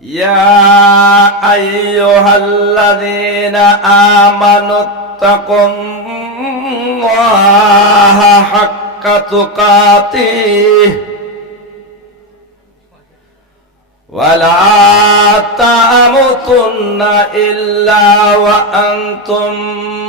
يا أيها الذين آمنوا اتقوا الله حق تقاته ولا تموتن إلا وأنتم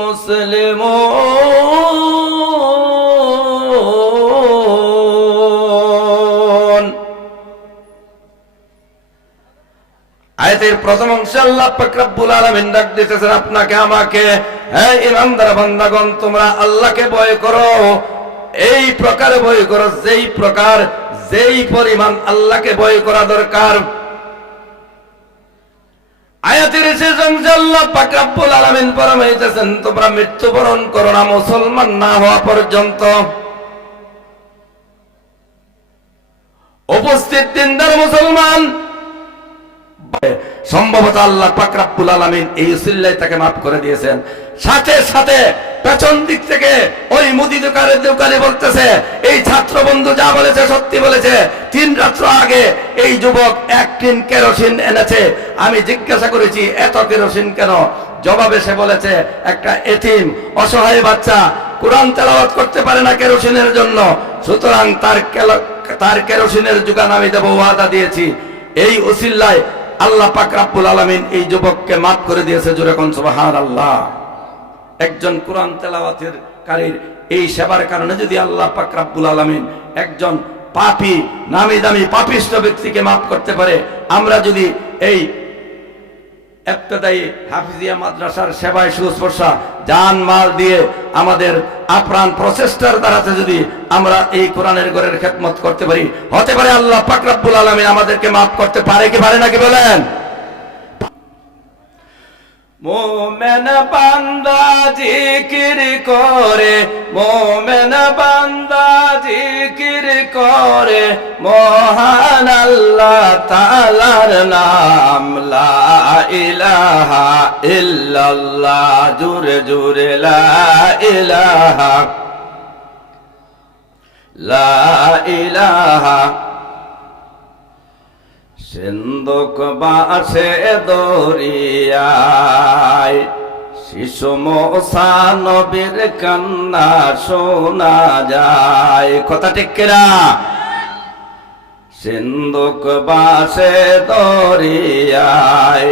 مسلمون। আয়াতের প্রথম অংশে আল্লাহ পাক রব্বুল আলামিন ডাক দিতেছেন আপনাকে আমাকে, হে ইমানদার বান্দাগণ, তোমরা আল্লাহকে ভয় করো, এই প্রকারে ভয় করো যেই পরিমাণ আল্লাহকে ভয় করা দরকার। আয়াতের শেষ অংশে আল্লাহ পাক রব্বুল আলামিন ফরমাইতেছেন তোমরা মৃত্যুবরণ করো না মুসলমান না হওয়া পর্যন্ত। উপস্থিত দিনদার মুসলমান, সম্ভবত আল্লাহ পাক রব্বুল আলামিন এই উসিলায় তাকে মাফ করে দিয়েছেন। সাথে সাথে পেছন দিক থেকে ওই মুদি দোকানে বলতেছে, এই ছাত্র বন্ধু যা বলেছে সত্যি বলেছে। 3 রাত্র আগে এই যুবক 1 টিন কেরোসিন এনেছে। আমি জিজ্ঞাসা করেছি এত কেরোসিন কেন? জবাবে সে বলেছে একটা এতিম অসহায় বাচ্চা কোরআন তেলাওয়াত করতে পারে না কেরোসিনের জন্য, সুতরাং তার কেরোসিনের যোগান আমি দেব, ওয়াদা দিয়েছি। এই উসিলায় আল্লাহ পাক রব্বুল আলামিন এই যুবককে মাফ করে দিয়েছে। জোরে কোন সুবহানাল্লাহ। একজন কোরআন তেলাওয়াতের কারীর এই সেবার কারণে যদি আল্লাহ পাক রব্বুল আলামিন একজন পাপী নামি দামি পাপিষ্ঠ ব্যক্তিকে মাফ করতে পারে, আমরা যদি এই ইবতিদায়ী হাফিজিয়া মাদ্রাসার সেবায় সুস্পর্শা জান মাল দিয়ে আমাদের আপ্রাণ প্রচেষ্টার দ্বারাতে যদি আমরা এই কোরআনের ঘরের খেদমত করতে পারি, হতে পারে আল্লাহ পাক রব্বুল আলামিন আমাদেরকে মাফ করতে পারে কি পারে না, কি বলেন? মোমেন বান্দা জিকির করে, মোমেন বান্দা জিকির করে মহান আল্লাহ তাআলার নাম। লা ইলাহা ইল্লাল্লাহ, জোরে জোরে লা ইলাহা, লা ইলাহা। সিন্ধুক বাসে দরিয়ায় শিশু মুসা নবীর কান্না শোনা যায়। কথা ঠিক কিনা? সিন্ধুক বাসে দরিয়ায়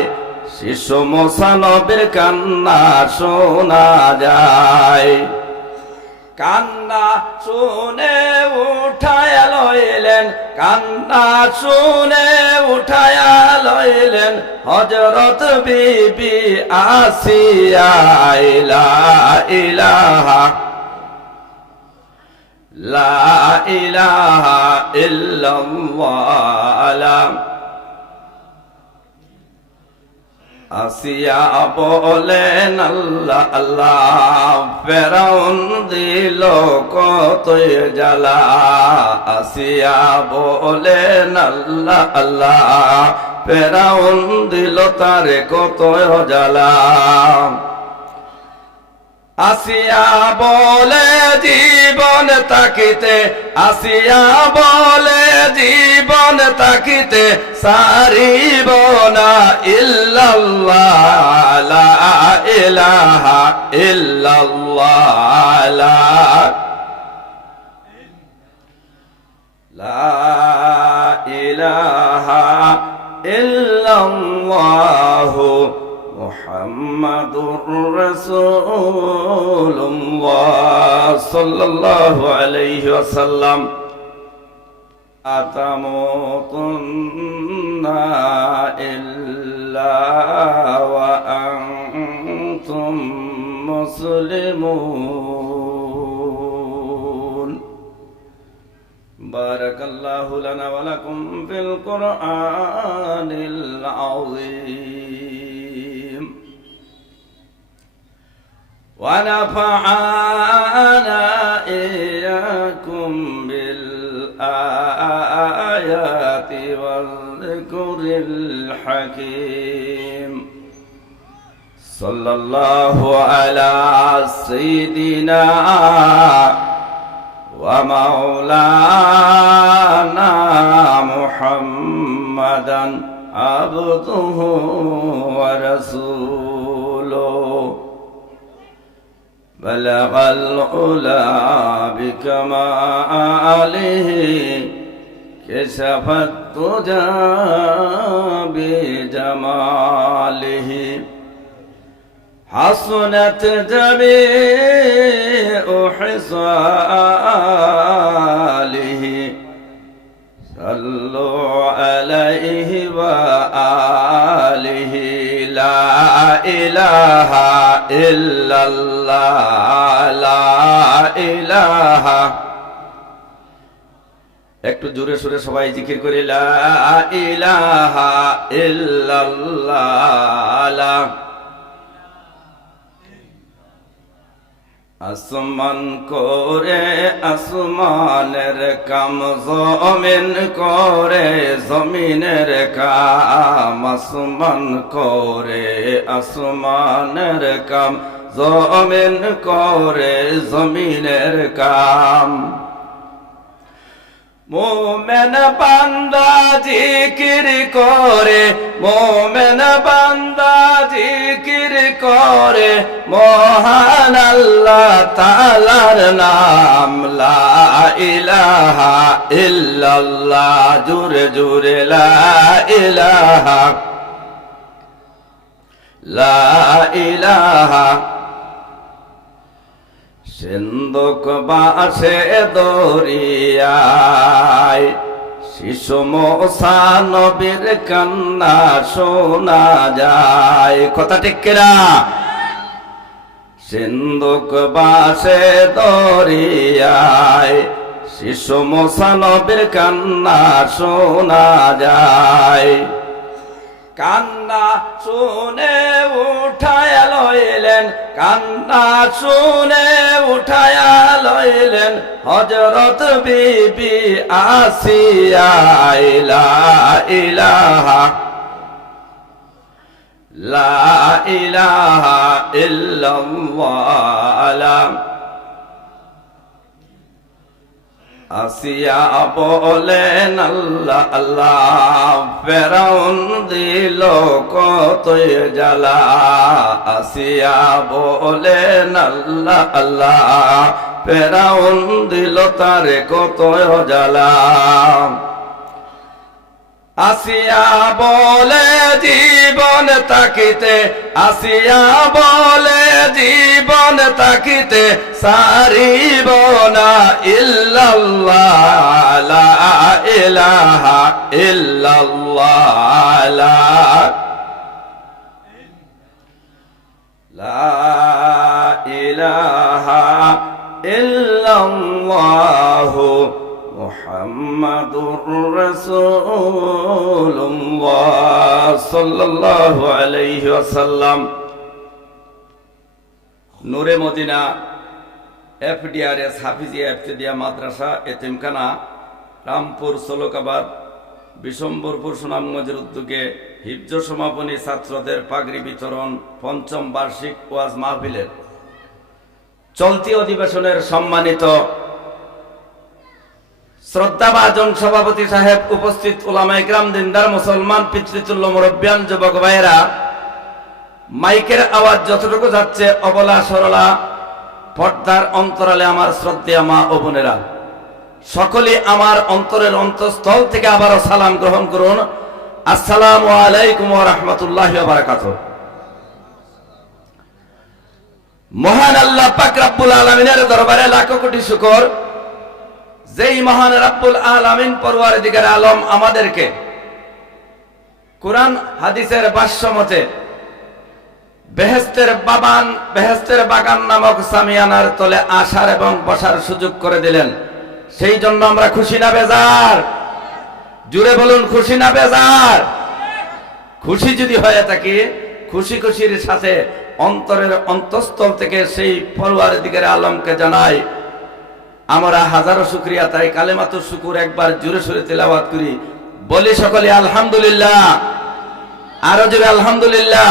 শিশু মুসা নবীর কান্না শোনা যায়। কান্না শুনে উঠায়া লইলেন, কান্না শুনে উঠায়া লইলেন হযরত বিবি আসিয়া। লা ইলাহা, লা ইলাহা ইল্লাল্লাহ। আসিয়া বলেন আল্লাহ আল্লাহ, ফেরাউন দিল কতই জ্বালা। আসিয়া বলেন আল্লাহ আল্লাহ, ফেরাউন দিল তারে কতই জ্বালা। আসিয়া বলে জীবন তাকিতে, আসিয়া বলে জীবন তাকিতে সারিব না ইল্লাল্লাহ। লা ইলাহা ইল্লাল্লাহ, লা ইলাহা ইল্লাল্লাহ মুহাম্মাদুর রাসূলুল্লাহ সাল্লাল্লাহু আলাইহি ওয়াসাল্লাম। আতামুতুন্না ইল্লা ওয়া আনতুম মুসলিমুন। বারাকাল্লাহু লানা ওয়া লাকুম ফিল কুরআনিল আযীম। ونفعنا إياكم بالآيات والذكر الحكيم. صلى الله على سيدنا ومولانا محمدا عبده ورسوله بلغ العلا بكماله كشف الدجى بجماله حسنت جميع خصاله صلوا عليه وآله لا إله إلا الله لا إله একটু জোরে সুরে সবাই জিকির করি লা ইলাহা ইল্লাল্লাহ আসমান করে আসমানের কাম জমিন করে জমিনের কাম আসমান করে আসমানের কাম জমিন করে জমিনের কাম মোমেন বান্দা জিকির করে মোমেন বান্দা জিকির করে মহান আল্লাহ তাআলার নাম লা ইলাহা ইল্লাল্লাহ জোরে জোরে লা ইলাহা লা ইলাহা সিন্ধুক বাসে দরিয়ায় শিশু মুসা নবীর কান্না শোনা যায় কথা ঠিক কিনা সিন্ধুক বাসে দরিয়ায় শিশু মুসা নবীর কান্না শোনা যায় কান্না শুনে উঠায় লইলেন কান্না শুনে উঠায় লইলেন হযরত বিবি আসিয়া লা ইলাহা লা ইলাহা ইল্লাল্লাহ আসিয়া বলেন আল্লাহ আল্লাহ ফেরাউন দিল কতই জ্বালা আসিয়া বলেন আল্লাহ আল্লাহ ফেরাউন দিল তারে কতই জ্বালা আসিয়া বলে জীবন তাকিতে আসিয়া বলে জীবন তাকিতে সারিব না ইল্লাল্লাহ লা ইলাহা ইল্লাল্লাহ লা ইলাহা ইল্লাল্লাহ মুহাম্মাদুর রাসূলুল্লাহ সাল্লাল্লাহু আলাইহি ওয়াসাল্লাম নূরে মদিনা এফডিআরএস হাফিজিয়া ইফতেদিয়া মাদ্রাসা এতিমখানা রামপুর সলোকাবাদ বিশম্বরপুর সুনামগঞ্জের উদ্যোগে হিফজ সমাপনী ছাত্রদের পাগড়ি বিতরণ পঞ্চম বার্ষিক ওয়াজ মাহফিলের চলতি অধিবেশনের সম্মানিত শ্রদ্ধাভাজন সভাপতি সাহেব, উপস্থিত উলামায়ে কিরাম, দিনদার মুসলমান, পিতৃতুল্য মুরব্বিয়ান, যুবক ভাইয়েরা, মাইকের আওয়াজ যতটুকু যাচ্ছে অবলা সরলা পর্দার অন্তরালে আমার শ্রদ্ধেয় মা ও বোনেরা, সকলে আমার অন্তরের অন্তঃস্থল থেকে আবারও সালাম গ্রহণ করুন। আসসালামু আলাইকুম ওয়া রাহমাতুল্লাহি ওয়া বারাকাতুহু। মহান আল্লাহ পাক রব্বুল আলামিনের দরবারে লাখো কোটি শুকর, যেই মহান রব্বুল আলামিন পরওয়ারদিগার আলম আমাদেরকে কোরআন হাদিসের ভাষ্য মতে বেহেশতের বাগান নামক সামিয়ানার তলে আসার এবং বসার সুযোগ করে দিলেন। সেই জন্য আমরা খুশি না বেজার? জুড়ে বলুন, খুশি না বেজার? খুশি যদি হয়ে থাকি, খুশির সাথে অন্তরের অন্তঃস্থল থেকে সেই পরওয়ারদিগার আলমকে জানাই আমরা হাজারো শুকরিয়া। তাই কালেমাতুশ শুকুর একবার জোরে সোরে তেলাওয়াত করি, বলি সকলে আলহামদুলিল্লাহ। আরো জোরে আলহামদুলিল্লাহ।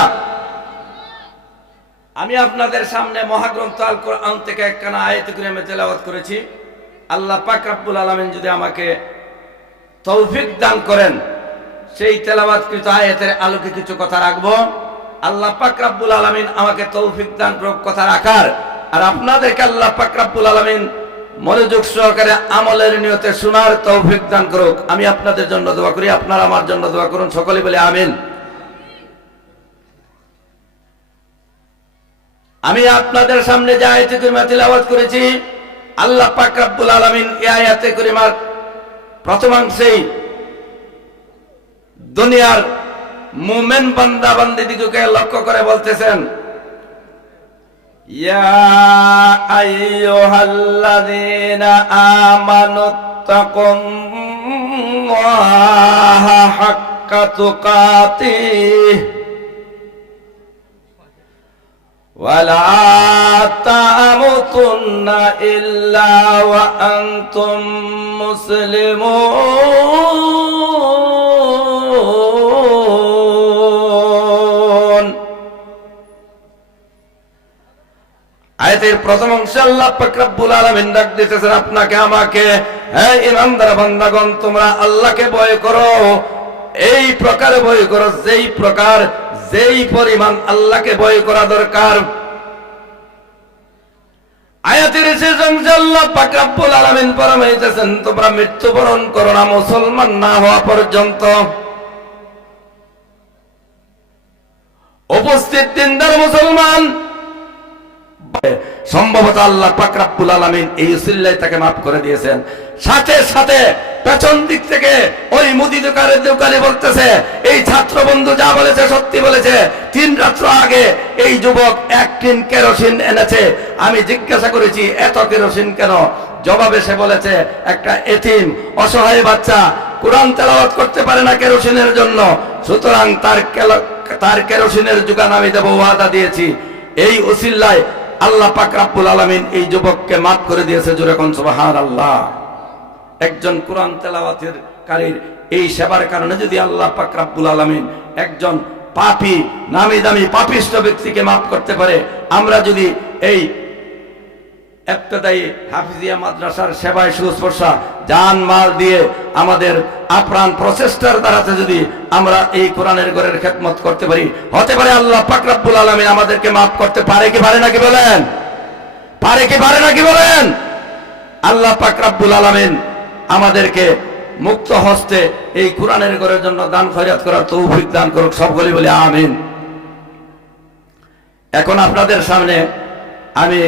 আমি আপনাদের সামনে মহাগ্রন্থ আল কোরআন থেকে একখানা আয়াত কারিমা তেলাওয়াত করেছি। আল্লাহ পাক রব্বুল আলামিন যদি আমাকে তৌফিক দান করেন, সেই তেলাওয়াতকৃত আয়াতের আলোকে কিছু কথা রাখবো। আল্লাহ পাক রব্বুল আলামিন আমাকে তৌফিক দান করুক কথা রাখার, আর আপনাদেরকে আল্লাহ পাক রব্বুল আলামিন মনোযোগ সহকারে আমলের নিয়তে শোনার তৌফিক দান করুক। আমি আপনাদের জন্য দোয়া করি, আপনারা আমার জন্য দোয়া করুন, সকলে বলে আমিন। আমি আপনাদের সামনে যে আয়াতে কারিমা তিলাওয়াত করেছি, আল্লাহ পাক রব্বুল আলামিন এই আয়াতে কারিমার প্রথমাংশেই দুনিয়ার মুমিন বান্দা বান্দীদিগকে লক্ষ্য করে বলতেছেন, ইয়া আইয়ুহাল্লাযীনা আমানুত্তাকুল্লাহা হাক্কা তুকাতিহি ওয়ালা তামুতুন্না ইল্লা ওয়া আনতুম মুসলিমুন। আয়াতের প্রথম অংশে আল্লাহ পাক রব্বুল আলামিন ডাক দিতেছেন আপনাকে আমাকে, হে ইমানদার বান্দাগণ, তোমরা আল্লাহকে ভয় করো, এই প্রকার ভয় করো যেই পরিমাণ আল্লাহকে ভয় করা দরকার। আয়াতের শেষ অংশে আল্লাহ পাক রব্বুল আলামিন ফরমাইতেছেন তোমরা মৃত্যুবরণ করো না মুসলমান না হওয়া পর্যন্ত। উপস্থিত দিনদার মুসলমান, সম্ভবত আল্লাহ পাক রব্বুল আলামিন এই উসিলায় তাকে মাফ করে দিয়েছেন। সাথে সাথে পেছন দিক থেকে ওই মুদি দোকানে বলতেছে, এই ছাত্র বন্ধু যা বলেছে সত্যি বলেছে। 3 রাত্র আগে এই যুবক 1 টিন কেরোসিন এনেছে। আমি জিজ্ঞাসা করেছি এত কেরোসিন কেন? জবাবে সে বলেছে একটা এতিম অসহায় বাচ্চা কোরআন তেলাওয়াত করতে পারে না কেরোসিনের জন্য, সুতরাং তার কেরোসিনের যোগান আমি দেব, ওয়াদা দিয়েছি। এই উসিলায় আল্লাহ পাক রব্বুল আলামিন এই যুবককে মাফ করে দিয়েছে। জোরে কোন সুবহানাল্লাহ। একজন কোরআন তেলাওয়াতের কারীর এই সেবার কারণে যদি আল্লাহ পাক রব্বুল আলামিন একজন পাপী নামি দামি পাপিষ্ঠ ব্যক্তিকে মাফ করতে পারে, আমরা যদি এই ইবতিদায়ী হাফিজিয়া মাদ্রাসার সেবায় সুস্পর্শা জান মাল দিয়ে আমাদের আপ্রাণ প্রচেষ্টার দ্বারাতে যদি আমরা এই কোরআনের ঘরের খেদমত করতে পারি, হতে পারে আল্লাহ পাক রব্বুল আলামিন আমাদেরকে মাফ করতে পারে কি পারে নাকি বলেন? পারে কি পারে নাকি বলেন? আল্লাহ পাক রব্বুল আলামিন আমাদেরকে মুক্ত হস্তে এই কোরআনের ঘরের জন্য দান খয়রাত করার তৌফিক দান করুক, সকলে বলি আমিন। এখন আপনাদের সামনে আমি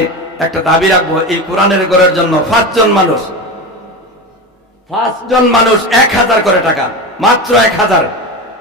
একটা দাবি রাখবো, এই কোরআনের ঘরের জন্য 5 জন মানুষ 1000 করে টাকা, মাত্র 1000